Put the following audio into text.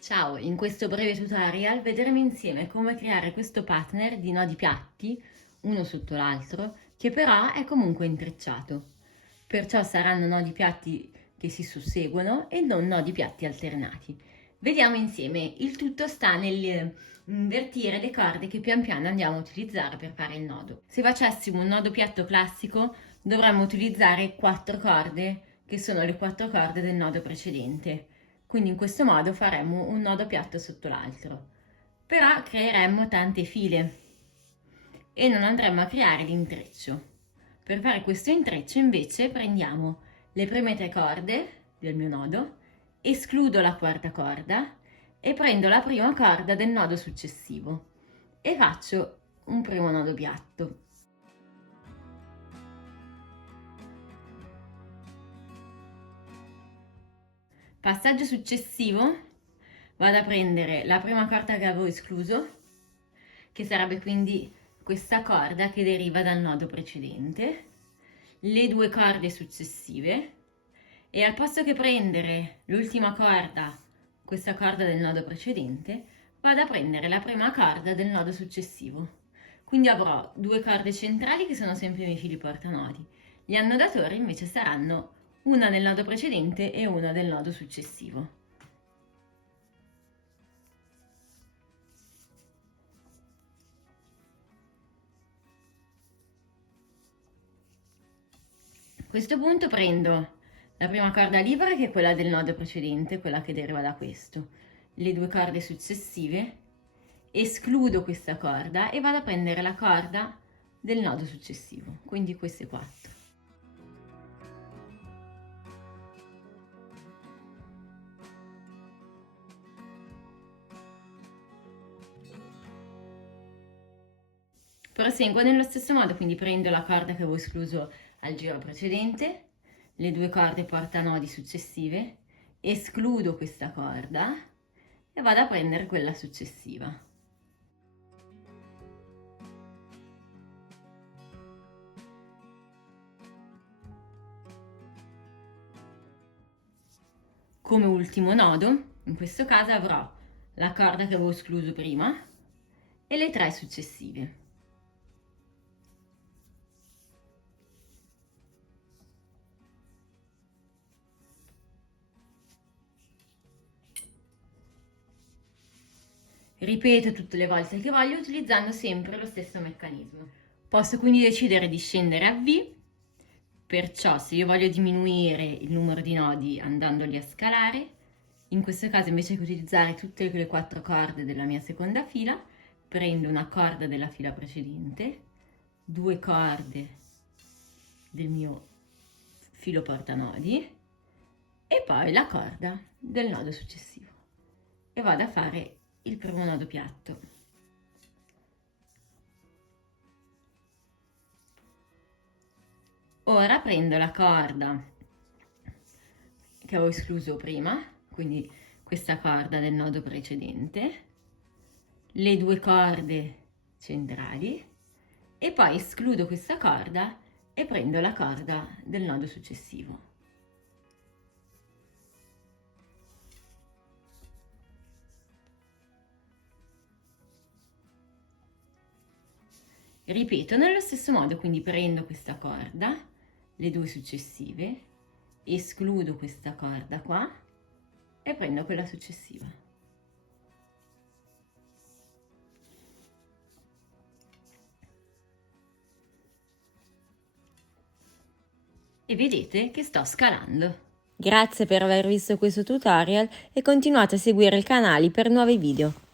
Ciao, in questo breve tutorial vedremo insieme come creare questo pattern di nodi piatti, uno sotto l'altro, che però è comunque intrecciato. Perciò saranno nodi piatti che si susseguono e non nodi piatti alternati. Vediamo insieme, il tutto sta nel invertire le corde che pian piano andiamo a utilizzare per fare il nodo. Se facessimo un nodo piatto classico dovremmo utilizzare 4 corde, che sono le 4 corde del nodo precedente. Quindi in questo modo faremmo un nodo piatto sotto l'altro. Però creeremmo tante file e non andremo a creare l'intreccio. Per fare questo intreccio invece prendiamo le prime 3 corde del mio nodo, escludo la quarta corda e prendo la prima corda del nodo successivo e faccio un primo nodo piatto. Passaggio successivo, vado a prendere la prima corda che avevo escluso, che sarebbe quindi questa corda che deriva dal nodo precedente, le 2 corde successive e al posto che prendere l'ultima corda, questa corda del nodo precedente, vado a prendere la prima corda del nodo successivo. Quindi avrò 2 corde centrali che sono sempre i miei fili portanodi. Gli annodatori invece saranno una del nodo precedente e una del nodo successivo. A questo punto prendo la prima corda libera, che è quella del nodo precedente, quella che deriva da questo, le 2 corde successive, escludo questa corda e vado a prendere la corda del nodo successivo, quindi queste 4. Proseguo nello stesso modo, quindi prendo la corda che avevo escluso al giro precedente, le 2 corde portanodi successive, escludo questa corda e vado a prendere quella successiva. Come ultimo nodo, in questo caso avrò la corda che avevo escluso prima e le 3 successive. Ripeto tutte le volte che voglio utilizzando sempre lo stesso meccanismo. Posso quindi decidere di scendere a V, perciò se io voglio diminuire il numero di nodi andandoli a scalare, in questo caso invece che utilizzare tutte le 4 corde della mia seconda fila, prendo una corda della fila precedente, 2 corde del mio filo portanodi e poi la corda del nodo successivo e vado a fare il primo nodo piatto. Ora prendo la corda che avevo escluso prima, quindi questa corda del nodo precedente, le 2 corde centrali e poi escludo questa corda e prendo la corda del nodo successivo. Ripeto nello stesso modo, quindi prendo questa corda, le 2 successive, escludo questa corda qua e prendo quella successiva. E vedete che sto scalando. Grazie per aver visto questo tutorial e continuate a seguire il canale per nuovi video.